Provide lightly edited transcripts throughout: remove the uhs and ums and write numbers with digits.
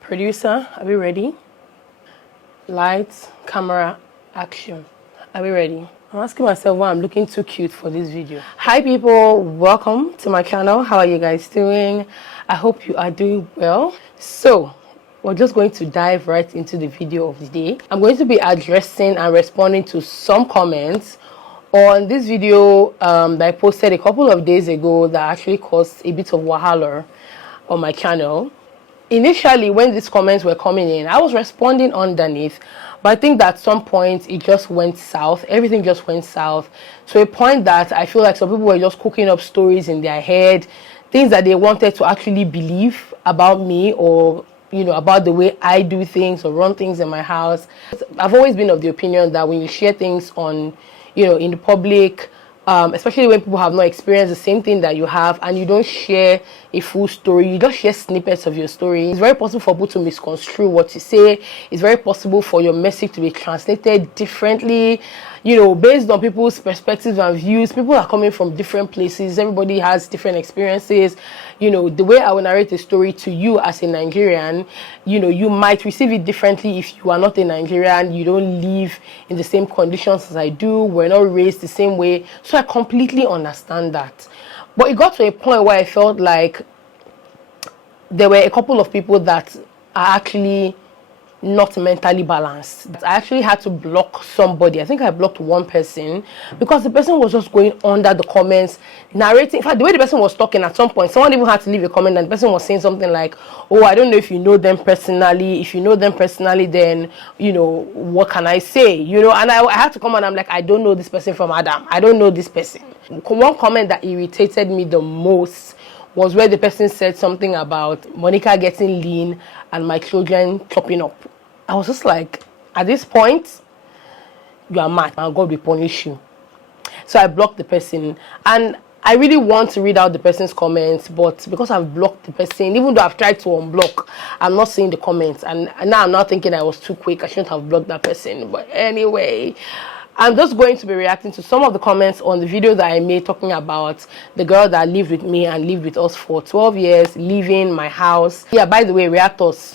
Producer, are we ready? Lights, camera, action. Are we ready? I'm asking myself why I'm looking too cute for this video. Hi people, welcome to my channel. How are you guys doing? I hope you are doing well. So, we're just going to dive right into the video of the day. I'm going to be addressing and responding to some comments on this video that I posted a couple of days ago that actually caused a bit of wahala on my channel. Initially, when these comments were coming in, I was responding underneath, but I think that at some point it just went south. Everything just went south to a point that I feel like some people were just cooking up stories in their head, things that they wanted to actually believe about me, or about the way I do things or run things in my house. I've always been of the opinion that when you share things on, in the public, especially when people have not experienced the same thing that you have, and you don't share a full story, you just share snippets of your story, it's very possible for people to misconstrue what you say. It's very possible for your message to be translated differently, based on people's perspectives and views. People are coming from different places. Everybody has different experiences. The way I will narrate a story to you as a Nigerian, you might receive it differently if you are not a Nigerian. You don't live in the same conditions as I do. We're not raised the same way. So I completely understand that. But it got to a point where I felt like there were a couple of people that are actually not mentally balanced. I actually had to block somebody. I think I blocked one person because the person was just going under the comments, narrating. In fact, the way the person was talking, at some point, someone even had to leave a comment, and the person was saying something like, "Oh, I don't know if you know them personally. If you know them personally, then, what can I say?" And I had to come on. I'm like, I don't know this person from Adam. I don't know this person. One comment that irritated me the most was where the person said something about Monica getting lean and my children chopping up. I was just like, at this point, you are mad and God will punish you. So I blocked the person, and I really want to read out the person's comments, but because I've blocked the person, even though I've tried to unblock, I'm not seeing the comments, and now I'm not thinking I was too quick. I shouldn't have blocked that person. But anyway, I'm just going to be reacting to some of the comments on the video that I made talking about the girl that lived with me and lived with us for 12 years, leaving my house. Yeah, by the way, reactors,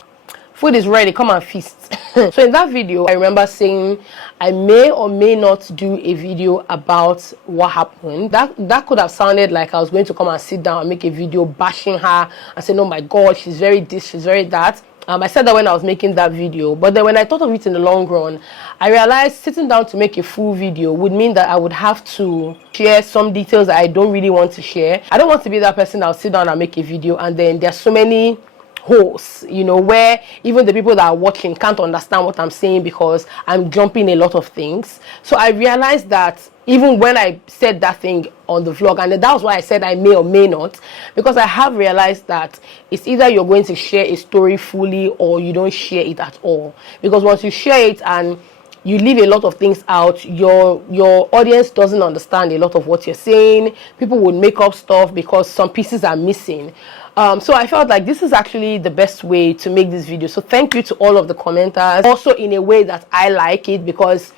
food is ready, come and feast. So in that video, I remember saying I may or may not do a video about what happened. That could have sounded like I was going to come and sit down and make a video bashing her and saying, oh my God, she's very this, she's very that. I said that when I was making that video, but then when I thought of it in the long run, I realized sitting down to make a full video would mean that I would have to share some details that I don't really want to share. I don't want to be that person that will sit down and make a video and then there's so many holes, where even the people that are watching can't understand what I'm saying because I'm jumping a lot of things. So I realized that even when I said that thing on the vlog, and that was why I said I may or may not, because I have realized that it's either you're going to share a story fully or you don't share it at all. Because once you share it and you leave a lot of things out, your audience doesn't understand a lot of what you're saying. People would make up stuff because some pieces are missing. So I felt like this is actually the best way to make this video. So thank you to all of the commenters. Also in a way that I like it, because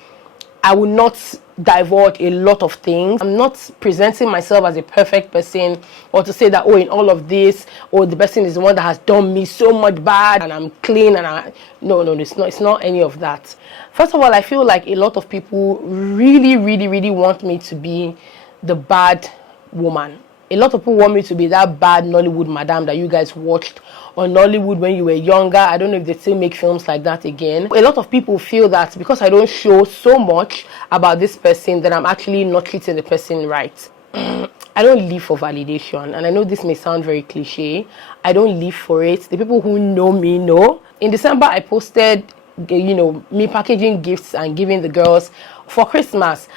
I will not divulge a lot of things. I'm not presenting myself as a perfect person, or to say that, oh, in all of this, oh, the person is the one that has done me so much bad and I'm clean, and no, it's not any of that. First of all, I feel like a lot of people really want me to be the bad woman. A lot of people want me to be that bad Nollywood madam that you guys watched on Nollywood when you were younger. I don't know if they still make films like that again. A lot of people feel that because I don't show so much about this person, that I'm actually not treating the person right. I don't live for validation, and I know this may sound very cliche. I don't live for it. The people who know me know. In December, I posted, me packaging gifts and giving the girls for Christmas.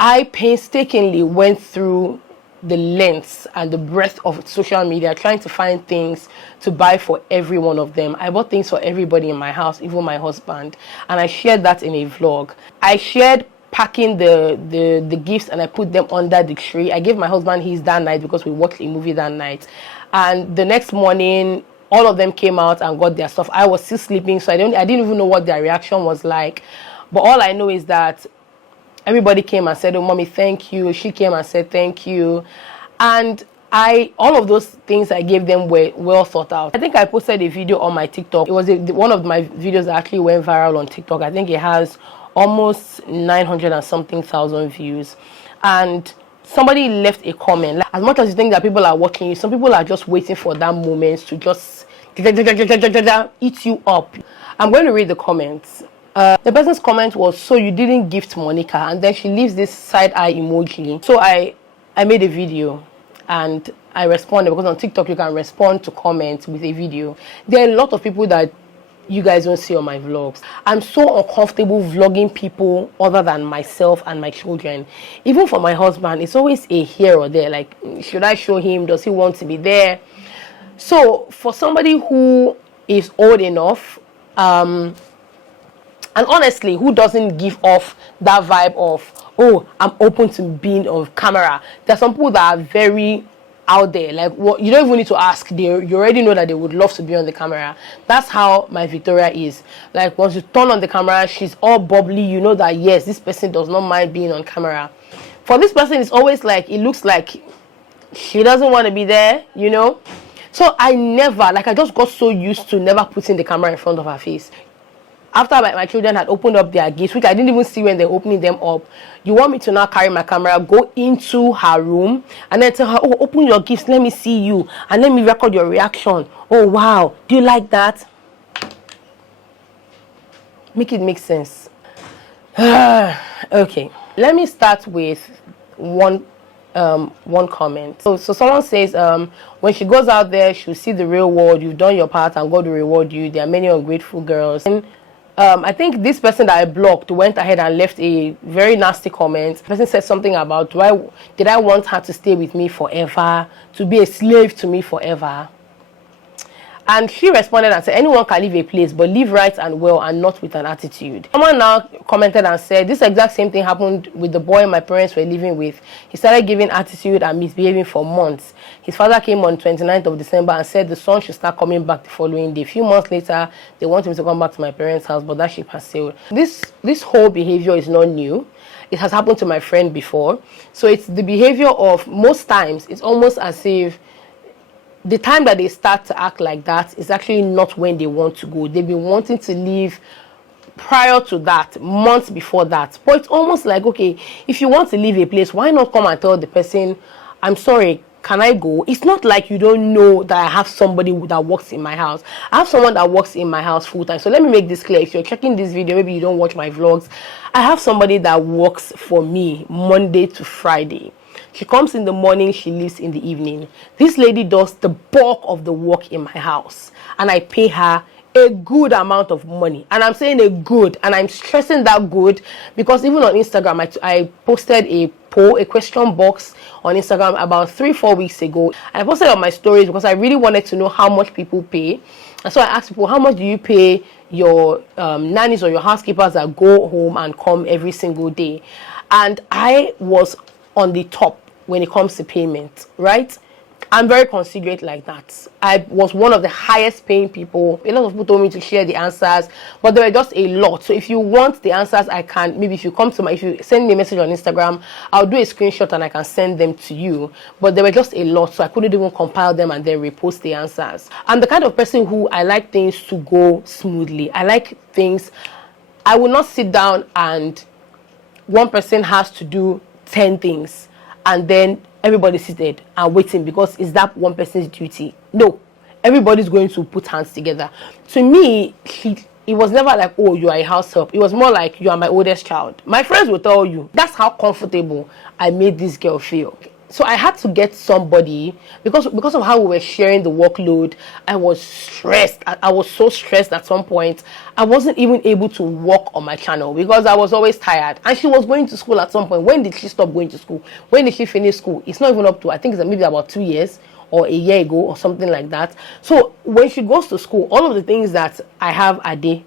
I painstakingly went through the length and the breadth of social media trying to find things to buy for every one of them. I bought things for everybody in my house, even my husband, and I shared that in a vlog. I shared packing the gifts, and I put them under the tree. I gave my husband his that night because we watched a movie that night, and the next morning all of them came out and got their stuff. I was still sleeping, so I didn't even know what their reaction was like, but all I know is that everybody came and said, oh, mommy, thank you. She came and said, thank you. And all of those things I gave them were well thought out. I think I posted a video on my TikTok. It was one of my videos that actually went viral on TikTok. I think it has almost 900 and something thousand views, and somebody left a comment. Like, as much as you think that people are watching you, some people are just waiting for that moment to just eat you up. I'm going to read the comments. The person's comment was, "So you didn't gift Monica?" And then she leaves this side eye emoji. So I made a video and I responded, because on TikTok you can respond to comments with a video. There are a lot of people that you guys don't see on my vlogs. I'm so uncomfortable vlogging people other than myself and my children. Even for my husband, it's always a here or there. Like, should I show him? Does he want to be there? So for somebody who is old enough, and honestly, who doesn't give off that vibe of, oh, I'm open to being on camera. There's some people that are very out there, like, what, you don't even need to ask. You already know that they would love to be on the camera. That's how my Victoria is. Like, once you turn on the camera, she's all bubbly. You know that, yes, this person does not mind being on camera. For this person, it's always like, it looks like she doesn't want to be there, you know. So I just got so used to never putting the camera in front of her face. After my children had opened up their gifts, which I didn't even see when they're opening them up, you want me to now carry my camera, go into her room, and then tell her, oh, open your gifts, let me see you, and let me record your reaction. Oh, wow, do you like that? Make it make sense. Okay, let me start with one comment. So someone says, when she goes out there, she'll see the real world. You've done your part and God will reward you. There are many ungrateful girls. And I think this person that I blocked went ahead and left a very nasty comment. The person said something about, did I want her to stay with me forever, to be a slave to me forever? And she responded and said, anyone can leave a place, but live right and well and not with an attitude. Someone now commented and said, this exact same thing happened with the boy my parents were living with. He started giving attitude and misbehaving for months. His father came on 29th of December and said the son should start coming back the following day. A few months later, they want him to come back to my parents' house, but that ship has sailed. This whole behavior is not new. It has happened to my friend before. So it's the behavior of, most times, it's almost as if the time that they start to act like that is actually not when they want to go. They've been wanting to leave prior to that, months before that. But it's almost like, okay, if you want to leave a place, why not come and tell the person, I'm sorry, can I go? It's not like you don't know that I have somebody that works in my house. I have someone that works in my house full time. So let me make this clear. If you're checking this video, maybe you don't watch my vlogs, I have somebody that works for me Monday to Friday. She comes in the morning, she leaves in the evening. This lady does the bulk of the work in my house, and I pay her a good amount of money. And I'm saying a good, and I'm stressing that good, because even on Instagram, I posted a poll, a question box on Instagram about 3-4 weeks ago. I posted on my stories because I really wanted to know how much people pay. And so I asked people, how much do you pay your nannies or your housekeepers that go home and come every single day? And I was on the top when it comes to payment, right? I'm very considerate like that. I was one of the highest paying people. A lot of people told me to share the answers, but there were just a lot. So if you want the answers, I can, maybe if you send me a message on Instagram, I'll do a screenshot and I can send them to you. But there were just a lot, so I couldn't even compile them and then repost the answers. I'm the kind of person who I like things to go smoothly. I like things, I will not sit down and one person has to do 10 things and then everybody seated and waiting because it's that one person's duty. No, everybody's going to put hands together. To me, it was never like, oh, you are a house help. It was more like, you are my oldest child. My friends will tell you, that's how comfortable I made this girl feel. So I had to get somebody, because of how we were sharing the workload, I was stressed. I was so stressed at some point. I wasn't even able to work on my channel because I was always tired. And she was going to school at some point. When did she stop going to school? When did she finish school? It's not even up to, I think it's maybe about 2 years or a year ago or something like that. So when she goes to school, all of the things that I have a day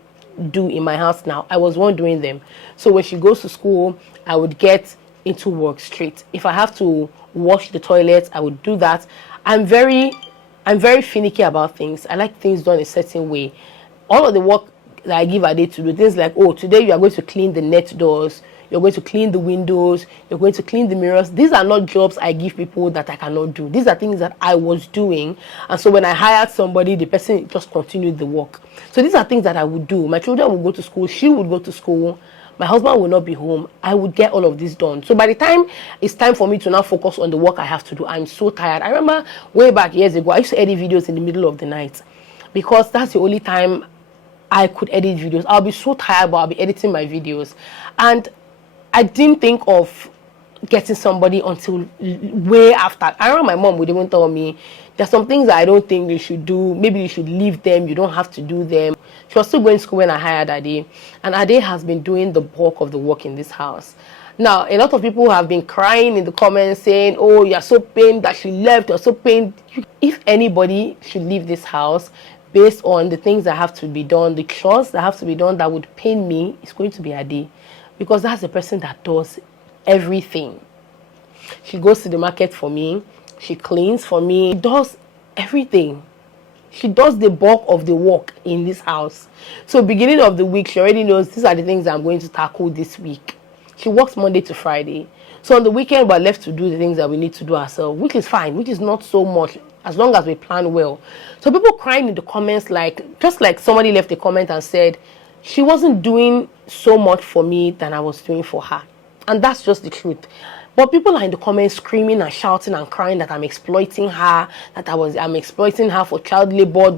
do in my house now, I was one doing them. So when she goes to school, I would get into work straight. If I have to wash the toilets, I would do that. I'm very finicky about things. I like things done a certain way. All of the work that I give a day to do, things like, oh, today you are going to clean the net doors, you're going to clean the windows, you're going to clean the mirrors. These are not jobs I give people that I cannot do. These are things that I was doing. And so when I hired somebody, the person just continued the work. So these are things that I would do. My children would go to school, she would go to school, my husband will not be home. I would get all of this done. So by the time it's time for me to now focus on the work I have to do, I'm so tired. I remember way back years ago, I used to edit videos in the middle of the night because that's the only time I could edit videos. I'll be so tired, but I'll be editing my videos. And I didn't think of getting somebody until way after. I remember my mom would even tell me, there's some things that I don't think you should do. Maybe you should leave them. You don't have to do them. She was still going to school when I hired Ade. And Ade has been doing the bulk of the work in this house. Now, a lot of people have been crying in the comments saying, oh, you're so pained that she left. You're so pained. If anybody should leave this house based on the things that have to be done, the chores that have to be done that would pain me, it's going to be Ade. Because that's the person that does everything. She goes to the market for me. She cleans for me. She does everything. She does the bulk of the work in this house. So beginning of the week, she already knows these are the things I'm going to tackle this week. She works Monday to Friday. So on the weekend, we're left to do the things that we need to do ourselves, which is fine, which is not so much, as long as we plan well. So people crying in the comments, just like somebody left a comment and said, she wasn't doing so much for me than I was doing for her. And that's just the truth. But people are in the comments screaming and shouting and crying that I'm exploiting her, that I'm exploiting her for child labor.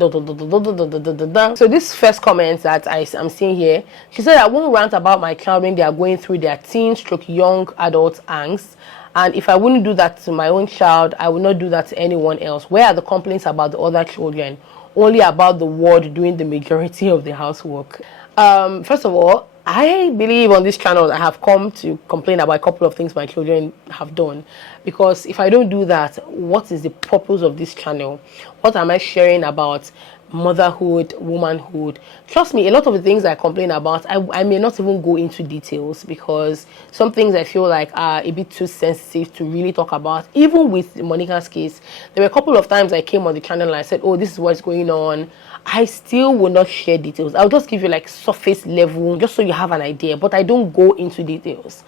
So this first comment that I'm seeing here, she said, I won't rant about my child when they are going through their teen/young adult angst. And if I wouldn't do that to my own child, I will not do that to anyone else. Where are the complaints about the other children? Only about the ward doing the majority of the housework. First of all, I believe on this channel I have come to complain about a couple of things my children have done, because if I don't do that, what is the purpose of this channel? What am I sharing about motherhood, womanhood? Trust me, a lot of the things I complain about, I may not even go into details, because some things I feel like are a bit too sensitive to really talk about. Even with Monica's case, there were a couple of times I came on the channel and I said, oh, this is what's going on. I still will not share details. I'll just give you like surface level, just so you have an idea, but I don't go into details.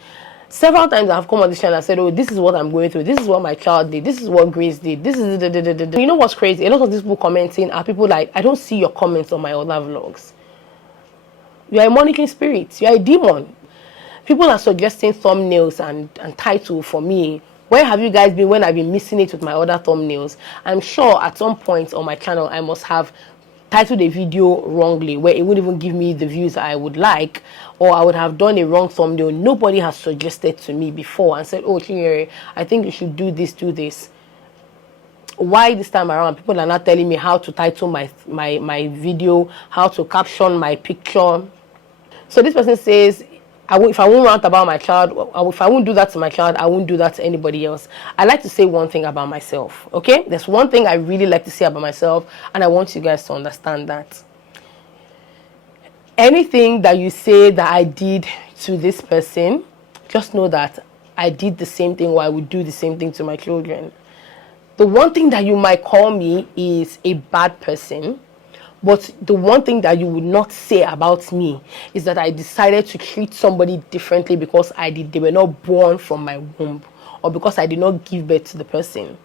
Several times I've come on this channel and said, oh, this is what I'm going through. This is what my child did. This is what Grace did. This is You know what's crazy? A lot of these people commenting are people like, I don't see your comments on my other vlogs. You are a monitoring spirit. You are a demon. People are suggesting thumbnails and title for me. Where have you guys been when I've been missing it with my other thumbnails? I'm sure at some point on my channel I must have titled a video wrongly, where it wouldn't even give me the views I would like, or I would have done a wrong thumbnail. Nobody has suggested to me before and said, oh, Chinyere, I think you should do this. Why this time around people are not telling me how to title my video, how to caption my picture? So this person says, if I won't rant about my child, if I won't do that to my child, I won't do that to anybody else. I like to say one thing about myself, okay? There's one thing I really like to say about myself, and I want you guys to understand that. Anything that you say that I did to this person, just know that I did the same thing, or I would do the same thing to my children. The one thing that you might call me is a bad person, but the one thing that you would not say about me is that I decided to treat somebody differently because they were not born from my womb, or because I did not give birth to the person.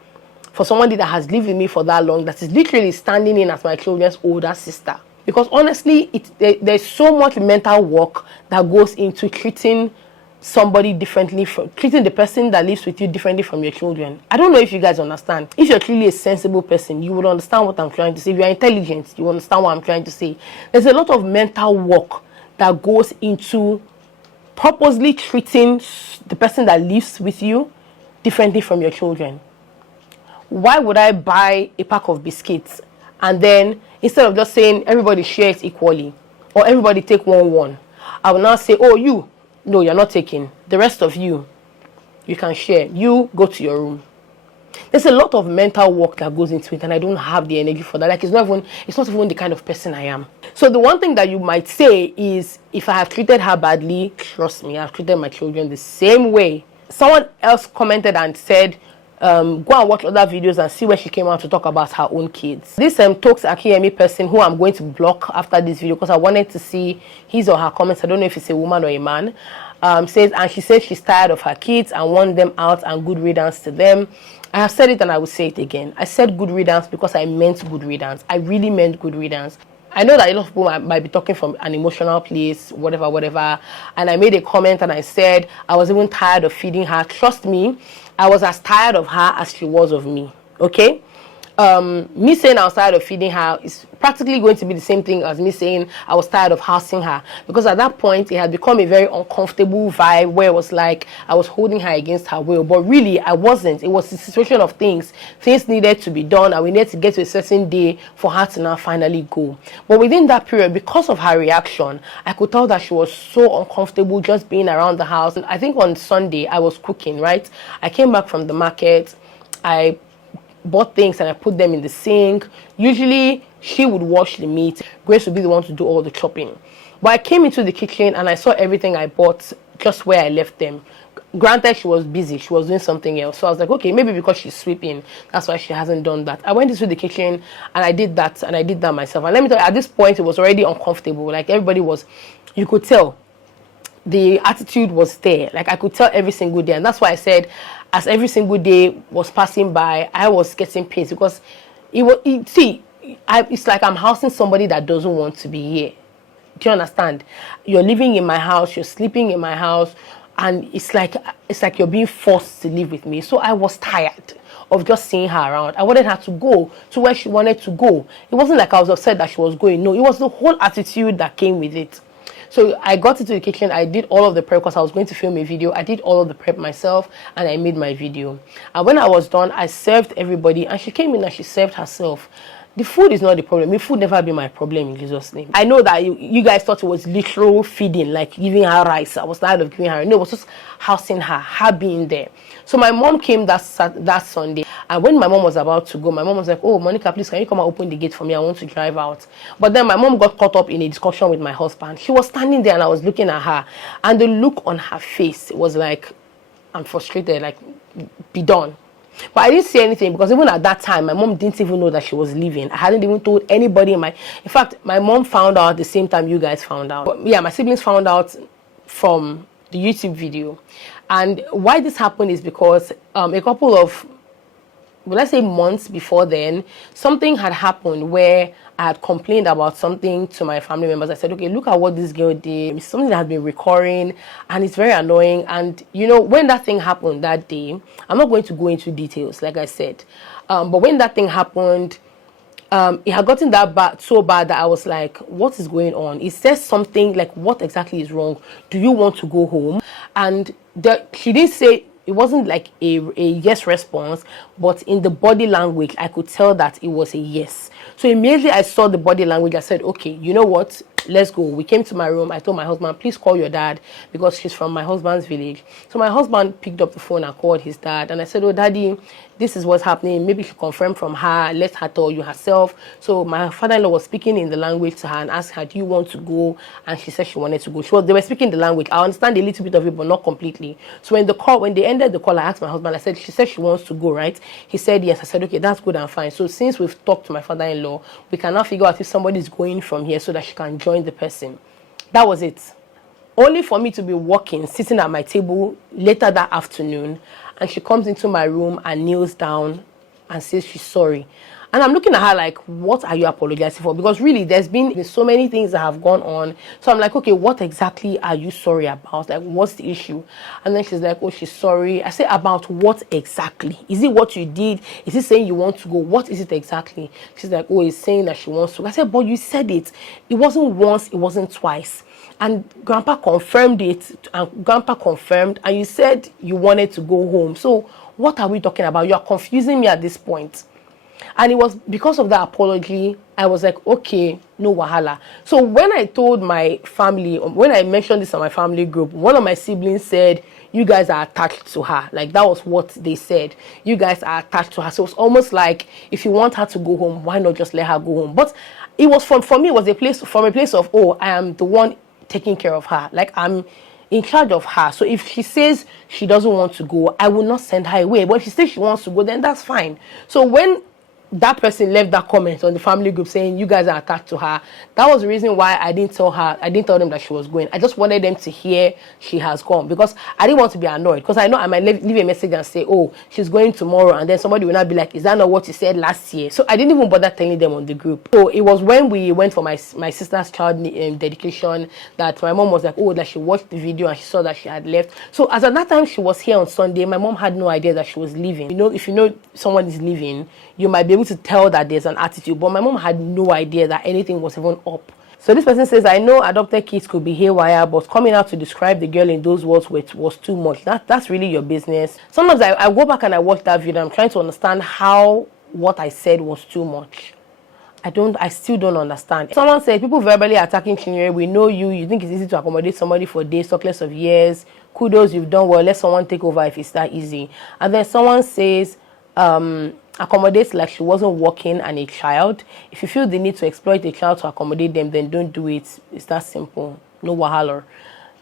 For somebody that has lived with me for that long, that is literally standing in as my children's older sister. Because honestly, there's so much mental work that goes into treating somebody differently, treating the person that lives with you differently from your children. I don't know if you guys understand. If you're truly a sensible person, you would understand what I'm trying to say. If you're intelligent, you understand what I'm trying to say. There's a lot of mental work that goes into purposely treating the person that lives with you differently from your children. Why would I buy a pack of biscuits and then instead of just saying everybody shares equally or everybody take one, I will now say, oh, no, you're not taking. The rest of you can share. You go to your room. There's a lot of mental work that goes into it, and I don't have the energy for that. Like, it's not even the kind of person I am. So the one thing that you might say is, if I have treated her badly, trust me, I've treated my children the same way. Someone else commented and said, go and watch other videos and see where she came out to talk about her own kids. This Tokes Akiyemi person, who I'm going to block after this video because I wanted to see his or her comments. I don't know if it's a woman or a man. She says she's tired of her kids and want them out and good riddance to them. I have said it and I will say it again. I said good riddance because I meant good riddance. I really meant good riddance. I know that a lot of people might be talking from an emotional place, whatever. And I made a comment and I said I was even tired of feeding her. Trust me, I was as tired of her as she was of me. Okay? Me saying I was tired of feeding her is practically going to be the same thing as me saying I was tired of housing her, because at that point it had become a very uncomfortable vibe where it was like I was holding her against her will, but really I wasn't. It was a situation of things needed to be done and we needed to get to a certain day for her to now finally go. But within that period, because of her reaction, I could tell that she was so uncomfortable just being around the house. And I think on Sunday I was cooking, right? I came back from the market, I bought things and I put them in the sink. Usually she would wash the meat, Grace would be the one to do all the chopping. But I came into the kitchen and I saw everything I bought just where I left them. Granted, she was busy, she was doing something else, so I was like, okay, maybe because she's sweeping, that's why she hasn't done that. I went into the kitchen and I did that myself. And let me tell you, at this point it was already uncomfortable. Like everybody was, you could tell the attitude was there. Like I could tell every single day, and that's why I said as every single day was passing by, I was getting pissed because it's like I'm housing somebody that doesn't want to be here. Do you understand? You're living in my house, you're sleeping in my house, and it's like you're being forced to live with me. So I was tired of just seeing her around. I wanted her to go to where she wanted to go. It wasn't like I was upset that she was going. No, it was the whole attitude that came with it. So I got into the kitchen, I did all of the prep because I was going to film a video. I did all of the prep myself and I made my video. And when I was done, I served everybody and she came in and she served herself. The food is not the problem. The food never be my problem in Jesus' name. I know that you guys thought it was literal feeding, like giving her rice. I was tired of giving her. No, it was just housing her being there. So my mom came that Sunday, and when my mom was about to go, my mom was like, oh, Monica, please, can you come and open the gate for me? I want to drive out. But then my mom got caught up in a discussion with my husband. She was standing there and I was looking at her, and the look on her face was like, I'm frustrated, like, be done. But I didn't say anything because even at that time, my mom didn't even know that she was leaving. I hadn't even told anybody in fact, my mom found out the same time you guys found out. But yeah, my siblings found out from the YouTube video. And why this happened is because a couple of, let's say months before then, something had happened where I had complained about something to my family members. I said, okay, look at what this girl did. It's something that has been recurring and it's very annoying. And you know, when that thing happened that day, I'm not going to go into details, like I said. But when that thing happened, it had gotten so bad that I was like, what is going on? It says something like, what exactly is wrong? Do you want to go home? And she didn't say, it wasn't like a yes response, but in the body language, I could tell that it was a yes. So immediately I saw the body language, I said, okay, you know what? Let's go. We came to my room. I told my husband, please call your dad because she's from my husband's village. So my husband picked up the phone and called his dad. And I said, oh, daddy, this is what's happening. Maybe she confirm from her. Let her tell you herself. So my father-in-law was speaking in the language to her and asked her, do you want to go? And she said she wanted to go. They were speaking the language. I understand a little bit of it, but not completely. So when they ended the call, I asked my husband, she said she wants to go, right? He said yes. I said, okay, that's good and fine. So since we've talked to my father-in-law, we can now figure out if somebody is going from here so that she can join the person. That was it. Only for me to be walking, sitting at my table later that afternoon, and she comes into my room and kneels down and says she's sorry. And I'm looking at her like, what are you apologizing for? Because really, there's been so many things that have gone on. So I'm like, okay, what exactly are you sorry about? Like, what's the issue? And then she's like, oh, she's sorry. I say, about what exactly? Is it what you did? Is it saying you want to go? What is it exactly? She's like, oh, it's saying that she wants to go. I said, but you said it. It wasn't once, it wasn't twice. And Grandpa confirmed it, and Grandpa confirmed, and you said you wanted to go home. So what are we talking about? You are confusing me at this point. And it was because of that apology, I was like, okay, no wahala. So when I told my family, when I mentioned this on my family group, one of my siblings said, you guys are attached to her. Like, that was what they said. You guys are attached to her. So it's almost like, if you want her to go home, why not just let her go home? But it was for me, it was from a place of, oh, I am the one taking care of her. Like, I'm in charge of her. So if she says she doesn't want to go, I will not send her away. But if she says she wants to go, then that's fine. So when that person left that comment on the family group saying you guys are attached to her. That was the reason why I didn't tell them that she was going. I just wanted them to hear she has gone, because I didn't want to be annoyed, because I know I might leave a message and say, oh, she's going tomorrow, and then somebody will not be like, is that not what you said last year? So I didn't even bother telling them on the group. So it was when we went for my sister's child dedication that my mom was like, oh, that she watched the video and she saw that she had left. So as at that time she was here on Sunday, my mom had no idea that she was leaving. You know, if you know someone is leaving, you might be able to tell that there's an attitude, but my mom had no idea that anything was even up. So this person says, I know adopted kids could be haywire, but coming out to describe the girl in those words was too much. That's really your business. Sometimes I go back and I watch that video and I'm trying to understand how what I said was too much. I still don't understand. Someone said, people verbally attacking Chinyere, we know you think it's easy to accommodate somebody for days, talk less of years. Kudos, you've done well, let someone take over if it's that easy. And then someone says, accommodates like she wasn't working and a child. If you feel the need to exploit a child to accommodate them, then don't do it. It's that simple. No wahala.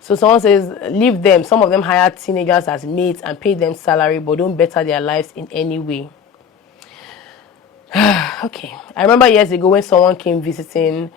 So someone says, leave them. Some of them hire teenagers as mates and pay them salary, but don't better their lives in any way. Okay. I remember years ago when someone came visiting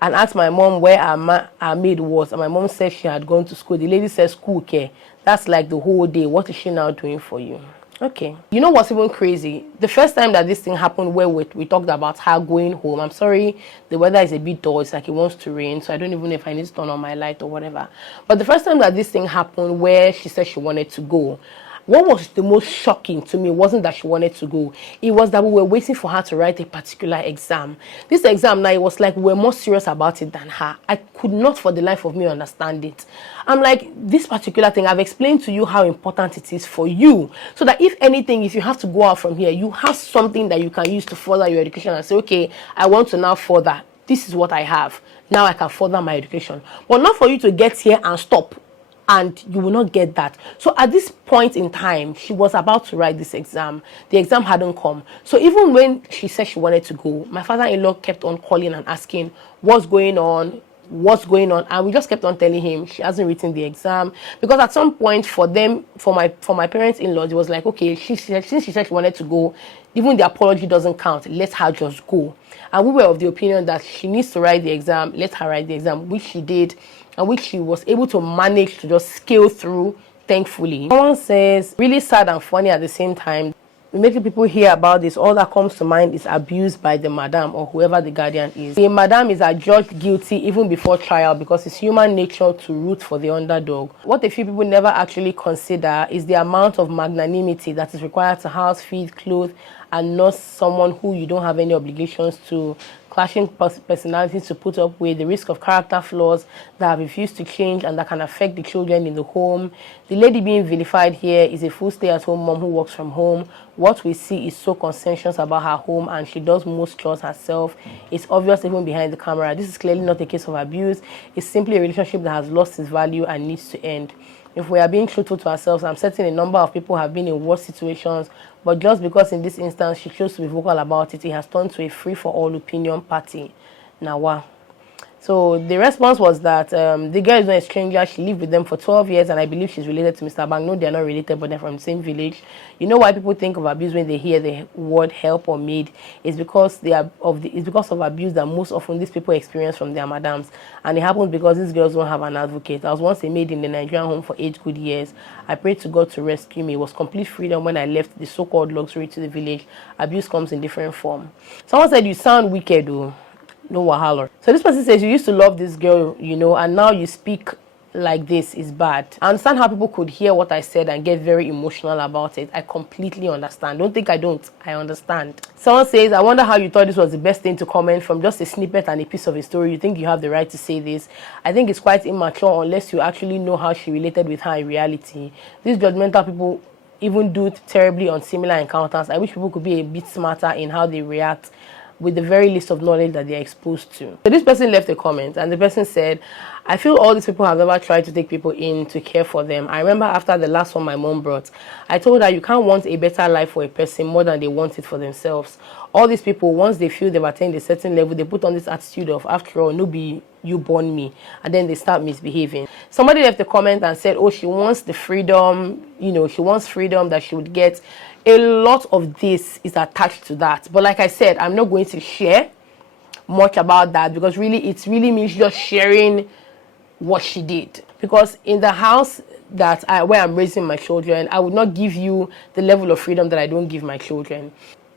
and asked my mom where our maid was, and my mom said she had gone to school. The lady said, school care. That's like the whole day. What is she now doing for you? Okay. You know what's even crazy? The first time that this thing happened where we talked about her going home, I'm sorry, the weather is a bit dull. It's like it wants to rain, so I don't even know if I need to turn on my light or whatever. But the first time that this thing happened where she said she wanted to go, what was the most shocking to me wasn't that she wanted to go. It was that we were waiting for her to write a particular exam. This exam now, it was like we were more serious about it than her. I could not for the life of me understand it. I'm like, this particular thing, I've explained to you how important it is for you. So that if anything, if you have to go out from here, you have something that you can use to further your education and say, okay, I want to now further. This is what I have. Now I can further my education. But not for you to get here and stop. And you will not get that. So at this point in time, she was about to write this exam. The exam hadn't come. So even when she said she wanted to go, my father-in-law kept on calling and asking, what's going on? What's going on? And we just kept on telling him she hasn't written the exam. Because at some point for my parents-in-law, it was like, okay, since she said she wanted to go, even the apology doesn't count. Let her just go. And we were of the opinion that she needs to write the exam. Let her write the exam, which she did, and which she was able to manage to just scale through, thankfully. Someone says, really sad and funny at the same time. Making people hear about this, all that comes to mind is abuse by the madam or whoever the guardian is. The madam is adjudged guilty even before trial because it's human nature to root for the underdog. What a few people never actually consider is the amount of magnanimity that is required to house, feed, clothe, and nurse someone who you don't have any obligations to, clashing personalities to put up with, the risk of character flaws that have refused to change and that can affect the children in the home. The lady being vilified here is a full stay-at-home mom who works from home. What we see is so conscientious about her home and she does most chores herself. It's obvious even behind the camera. This is clearly not a case of abuse. It's simply a relationship that has lost its value and needs to end. If we are being truthful to ourselves, I'm certain a number of people have been in worse situations, but just because in this instance she chose to be vocal about it, it has turned to a free-for-all opinion party. Now, wow. So the response was that the girl is not a stranger. She lived with them for 12 years, and I believe she's related to Mr. Bang. No, they're not related, but they're from the same village. You know why people think of abuse when they hear the word help or maid? It's because it's because of abuse that most often these people experience from their madams, and it happens because these girls don't have an advocate. I was once a maid in the Nigerian home for 8 good years. I prayed to God to rescue me. It was complete freedom when I left the so-called luxury to the village. Abuse comes in different form. Someone said you sound wicked, though. No wahala. So this person says you used to love this girl, you know, and now you speak like this is bad. I understand how people could hear what I said and get very emotional about it. I completely understand. Don't think I don't. I understand. Someone says, I wonder how you thought this was the best thing to comment from just a snippet and a piece of a story. You think you have the right to say this? I think it's quite immature unless you actually know how she related with her in reality. These judgmental people even do terribly on similar encounters. I wish people could be a bit smarter in how they react with the very least of knowledge that they're exposed to. So this person left a comment and the person said, I feel all these people have never tried to take people in to care for them. I remember after the last one my mom brought, I told her you can't want a better life for a person more than they want it for themselves. All these people, once they feel they've attained a certain level, they put on this attitude of, after all, no be you born me, and then they start misbehaving. Somebody left a comment and said, oh, she wants the freedom, she wants freedom that she would get. A lot of this is attached to that. But like I said, I'm not going to share much about that because it really means just sharing what she did. Because in the house where I'm raising my children, I would not give you the level of freedom that I don't give my children.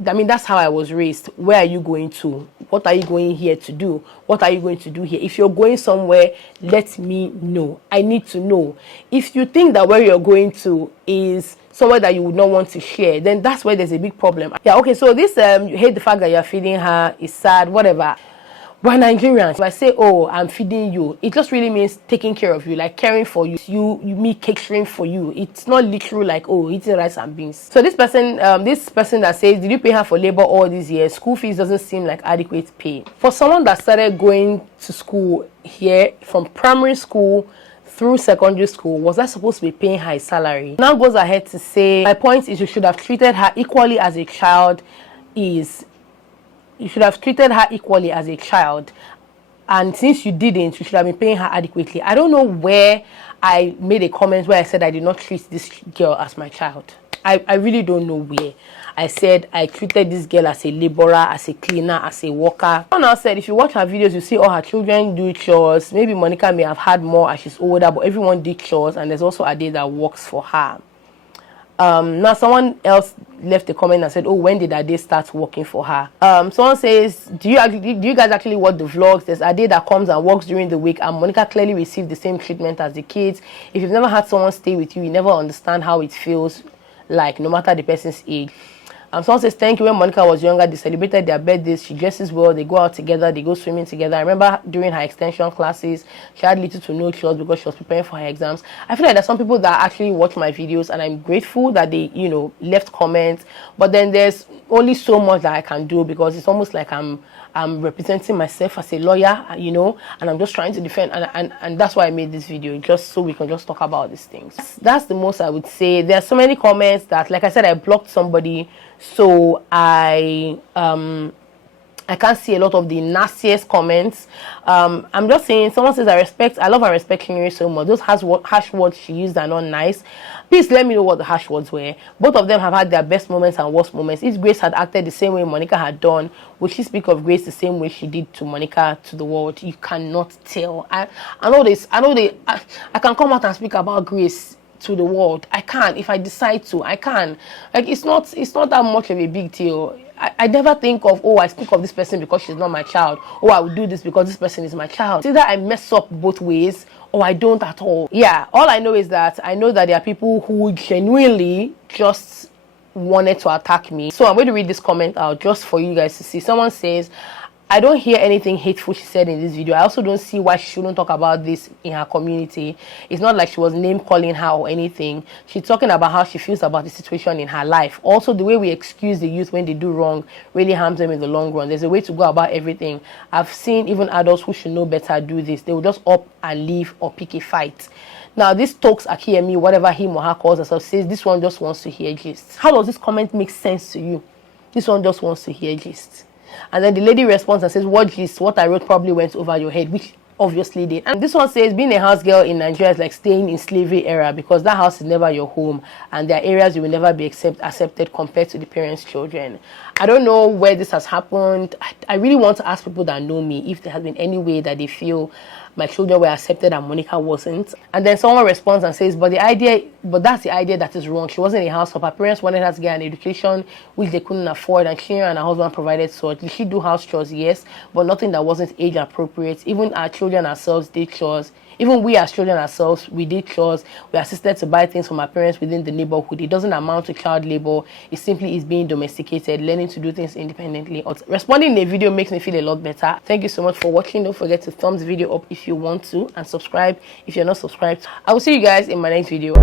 I mean, that's how I was raised. Where are you going to? What are you going here to do? What are you going to do here? If you're going somewhere, let me know. I need to know. If you think that where you're going to is somewhere that you would not want to share, then that's where there's a big problem. Yeah, okay, so this, you hate the fact that you're feeding her, is sad, whatever. We're Nigerians. If I say, oh, I'm feeding you, it just really means taking care of you, like caring for you, me catering for you. It's not literal like, oh, eating rice and beans. So this person that says, did you pay her for labor all these years? School fees doesn't seem like adequate pay. For someone that started going to school here from primary school through secondary school, was I supposed to be paying her a salary? Now goes ahead to say, my point is you should have treated her equally as a child You should have treated her equally as a child. And since you didn't, you should have been paying her adequately. I don't know where I made a comment where I said I did not treat this girl as my child. I really don't know where. I said I treated this girl as a laborer, as a cleaner, as a worker. Someone else said if you watch her videos, you see all her children do chores. Maybe Monica may have had more as she's older, but everyone did chores. And there's also a day that works for her. Now someone else left a comment and said, oh, when did Ade start working for her? Someone says, do you guys actually watch the vlogs? There's Ade that comes and works during the week, and Monica clearly received the same treatment as the kids. If you've never had someone stay with you, you never understand how it feels like, no matter the person's age. Someone says, thank you. When Monica was younger, they celebrated their birthdays. She dresses well. They go out together. They go swimming together. I remember during her extension classes, she had little to no chores because she was preparing for her exams. I feel like there's some people that actually watch my videos, and I'm grateful that they, left comments. But then there's only so much that I can do because it's almost like I'm representing myself as a lawyer, and I'm just trying to defend. And that's why I made this video, just so we can just talk about these things. That's the most I would say. There are so many comments that, like I said, I blocked somebody. So I can't see a lot of the nastiest comments. I'm just saying, someone says, I love and respect Chinere so much. Those harsh words she used are not nice. Please let me know what the harsh words were. Both of them have had their best moments and worst moments. If Grace had acted the same way Monica had done, would she speak of Grace the same way she did to Monica to the world? You cannot tell. I know this. I can come out and speak about Grace to the world. I can. If I decide to, I can. Like, it's not that much of a big deal. I never think of, oh, I speak of this person because she's not my child. Oh, I will do this because this person is my child. Either I mess up both ways or I don't at all. Yeah, all I know is that I know that there are people who genuinely just wanted to attack me. So I'm going to read this comment out just for you guys to see. Someone says, I don't hear anything hateful she said in this video. I also don't see why she shouldn't talk about this in her community. It's not like she was name calling her or anything. She's talking about how she feels about the situation in her life. Also, the way we excuse the youth when they do wrong really harms them in the long run. There's a way to go about everything. I've seen even adults who should know better do this. They will just up and leave or pick a fight. Now, this Tokes Akiyemi, whatever him or her calls herself, says this one just wants to hear gist. How does this comment make sense to you? This one just wants to hear gist. And then the lady responds and says, what gist? What I wrote probably went over your head, which obviously did. And this one says, being a house girl in Nigeria is like staying in slavery era because that house is never your home and there are areas you will never be accepted compared to the parents' children. I don't know where this has happened. I really want to ask people that know me if there has been any way that they feel my children were accepted and Monica wasn't. And then someone responds and says, but that's the idea that is wrong. She wasn't a househelp. Her parents wanted her to get an education which they couldn't afford, and she and her husband provided such. Did she do house chores? Yes, but nothing that wasn't age appropriate. Even our children ourselves did chores. Even we as children ourselves, we did chores. We assisted to buy things from our parents within the neighborhood. It doesn't amount to child labor. It simply is being domesticated, learning to do things independently. Responding in a video makes me feel a lot better. Thank you so much for watching. Don't forget to thumbs the video up if you want to, and subscribe if you're not subscribed. I will see you guys in my next video.